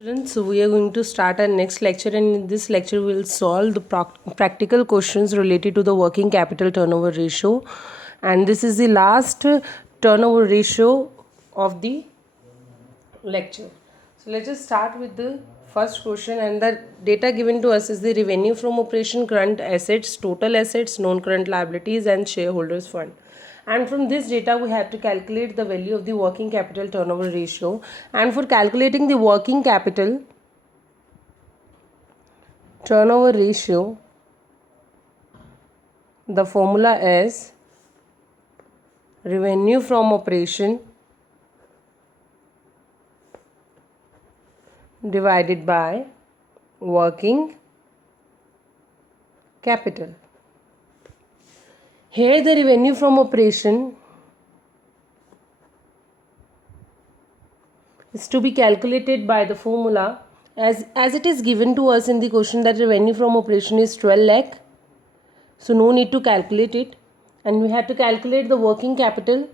Students, so we are going to start our next lecture, and in this lecture we will solve the practical questions related to the working capital turnover ratio, and this is the last turnover ratio of the lecture. So let's just start with the first question, and the data given to us is the revenue from operation, current assets, total assets, non-current liabilities, and shareholders fund. And from this data we have to calculate the value of the working capital turnover ratio. And for calculating the working capital turnover ratio, the formula is revenue from operation divided by working capital. Here the revenue from operation is to be calculated by the formula as it is given to us in the question that revenue from operation is 12 lakh. So no need to calculate it, and we have to calculate the working capital.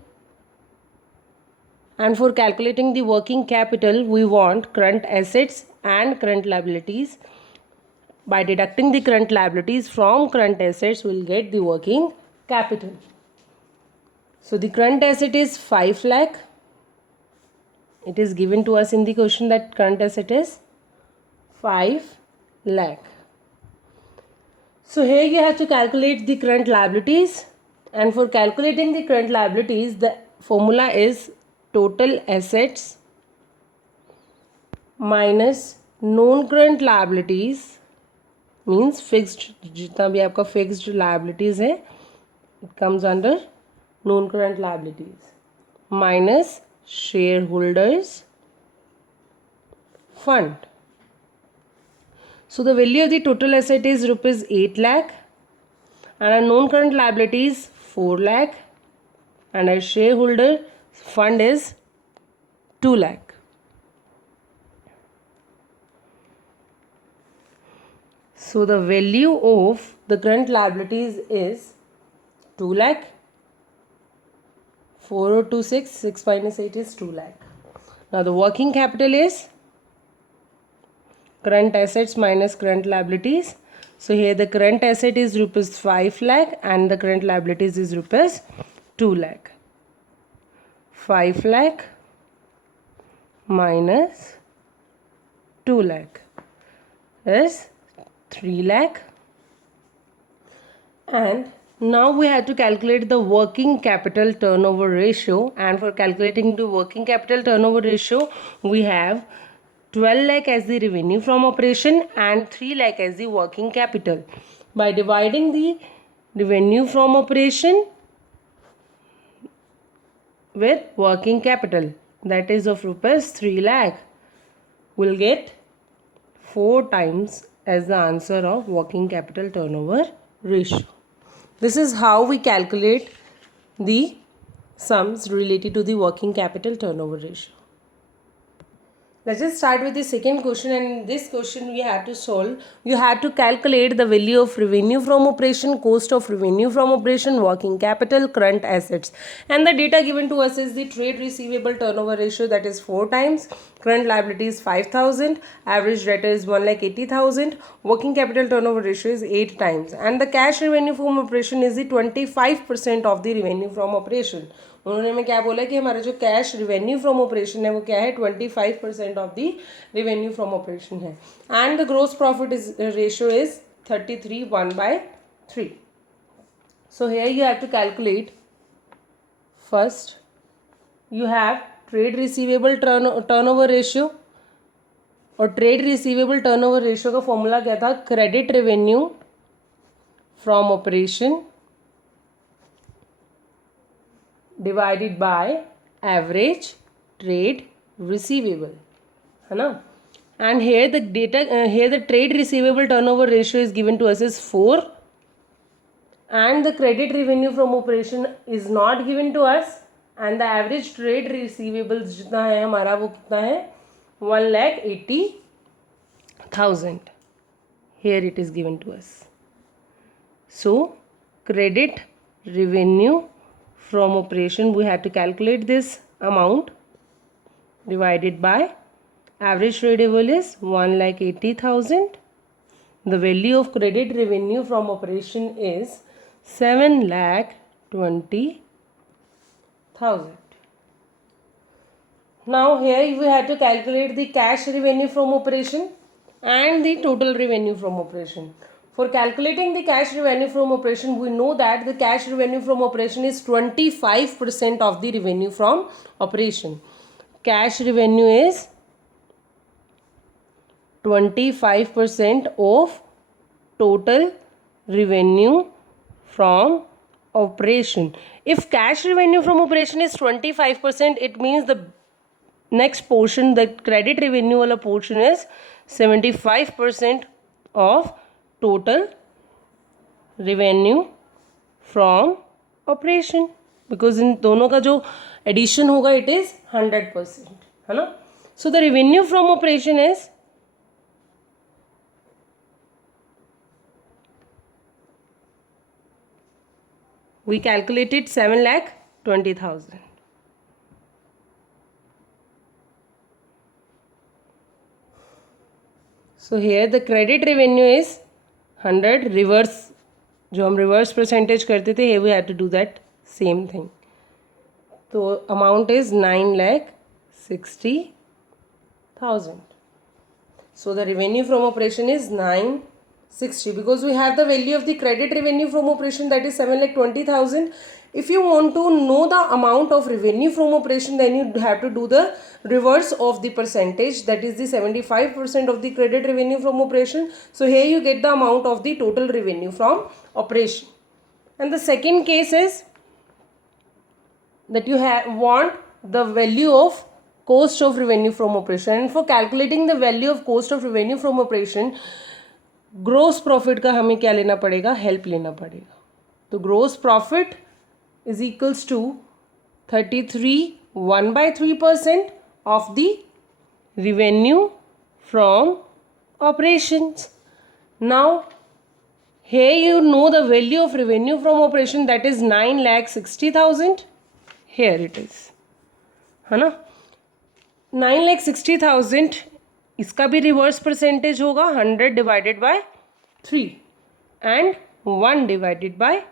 And for calculating the working capital, we want current assets and current liabilities. By deducting the current liabilities from current assets, we will get the working capital. So the current asset is 5 lakh. It is given to us in the question that current asset is 5 lakh. So here you have to calculate the current liabilities, and for calculating the current liabilities, the formula is total assets minus non current liabilities, means fixed, जितना भी आपका fixed liabilities है, it comes under non current liabilities, minus shareholders fund. So the value of the total asset is rupees 8 lakh, and our non current liabilities 4 lakh, and our shareholder fund is 2 lakh. So the value of the current liabilities is 2 lakh. 4026, 6 minus 8 is 2 lakh. Now the working capital is current assets minus current liabilities. So here the current asset is rupees 5 lakh and the current liabilities is rupees 2 lakh. 5 lakh minus 2 lakh is 3 lakh. And now we have to calculate the working capital turnover ratio, and for calculating the working capital turnover ratio, we have 12 lakh as the revenue from operation and 3 lakh as the working capital. By dividing the revenue from operation with working capital, that is of rupees 3 lakh, we'll get 4 times as the answer of working capital turnover ratio. This is how we calculate the sums related to the working capital turnover ratio. Let's just start with the second question, and in this question we have to solve. You have to calculate the value of revenue from operation, cost of revenue from operation, working capital, current assets. And the data given to us is the trade receivable turnover ratio, that is 4 times, current liability is 5,000, average debtor is 1,80,000, working capital turnover ratio is 8 times, and the cash revenue from operation is the 25% of the revenue from operation. उन्होंने हमें क्या बोला कि हमारा जो cash revenue from operation है वो क्या है 25% of the revenue from operation है, and the gross profit is ratio is 33:1/3. So here you have to calculate. First you have trade receivable turnover ratio, और ट्रेड रिसीवेबल टर्नओवर रेशियो का formula क्या था, credit revenue from operation divided by average trade receivable, है ना. And here the data, here the trade receivable turnover ratio is given to us as 4, and the credit revenue from operation is not given to us, and the average trade receivables जितना है हमारा वो कितना है 1,80,000. Here it is given to us. So credit revenue from operation, we have to calculate this amount divided by Average tradable is 1,80,000. The value of credit revenue from operation is 7,20,000. Now here we have to calculate the cash revenue from operation and the total revenue from operation. For calculating the cash revenue from operation, we know that the cash revenue from operation is 25% of the revenue from operation. Cash revenue is 25% of total revenue from operation. If cash revenue from operation is 25%, it means the next portion, the credit revenue wala portion is 75% of total revenue from operation, because इन दोनों का जो addition होगा it is 100%, है ना. So the revenue from operation is we calculated 7,20,000. So here the credit revenue is 100. Reverse, जो हम reverse percentage करते थे, here we have to do that same thing. So amount is 9,60,000. So the revenue from operation is 960, because we have the value of the credit revenue from operation, that is 7,20,000. If you want to know the amount of revenue from operation, then you have to do the reverse of the percentage, that is the 75% of the credit revenue from operation. So here you get the amount of the total revenue from operation. And the second case is that you want the value of cost of revenue from operation, and for calculating the value of cost of revenue from operation, gross profit का हमें क्या लेना पड़ेगा, help लेना पड़ेगा. तो gross profit is equals to 33 1/3% of the revenue from operations. Now here you know the value of revenue from operation, that is 9,60,000. Here it is, है ना. 9,60,000, इसका भी रिवर्स परसेंटेज होगा 100 divided by 3 and 1 divided by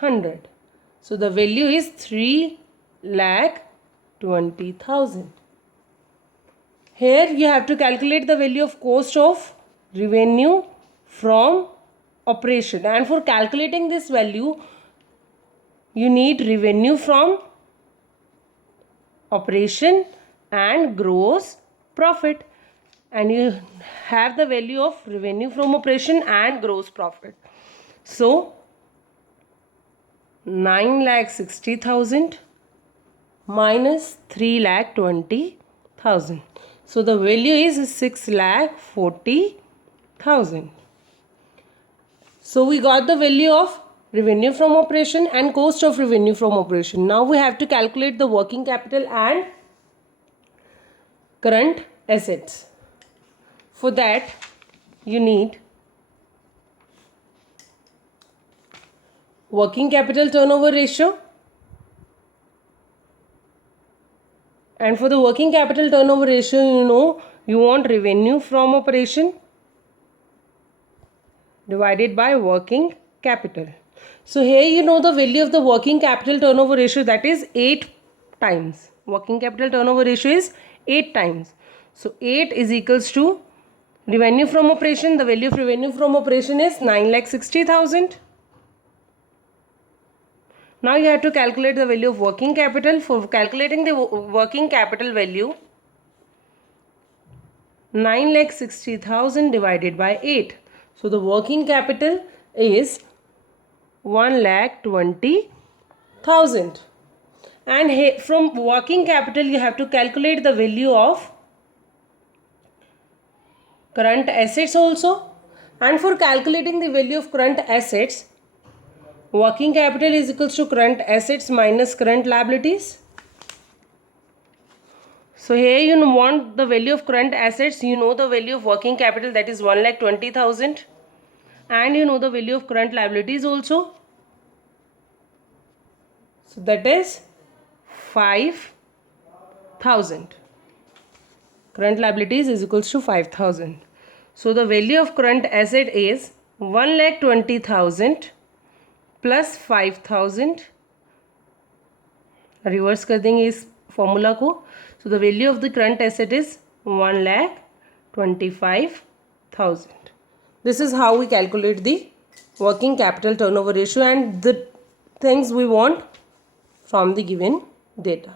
100. So the value is 3,20,000. Here you have to calculate the value of cost of revenue from operation, and for calculating this value you need revenue from operation and gross profit, and you have the value of revenue from operation and gross profit. So 9,60,000 minus 3,20,000. So the value is 6,40,000. So we got the value of revenue from operation and cost of revenue from operation. Now we have to calculate the working capital and current assets. For that you need working capital turnover ratio, and for the working capital turnover ratio, you know you want revenue from operation divided by working capital. So here you know the value of the working capital turnover ratio, that is 8 times. Working capital turnover ratio is 8 times. So 8 is equals to revenue from operation. The value of revenue from operation is 9,60,000. Now you have to calculate the value of working capital. For calculating the working capital value, 9,60,000 divided by 8. So the working capital is 1,20,000. And from working capital you have to calculate the value of current assets also. And for calculating the value of current assets, working capital is equals to current assets minus current liabilities. So here you want the value of current assets, you know the value of working capital, that is 1,20,000, and you know the value of current liabilities also. So that is 5,000. Current liabilities is equals to 5,000. So the value of current asset is 1,20,000 plus 5,000. Reverse कर देंगे इस formula को. So the value of the current asset is 1,25,000. This is how we calculate the working capital turnover ratio and the things we want from the given data.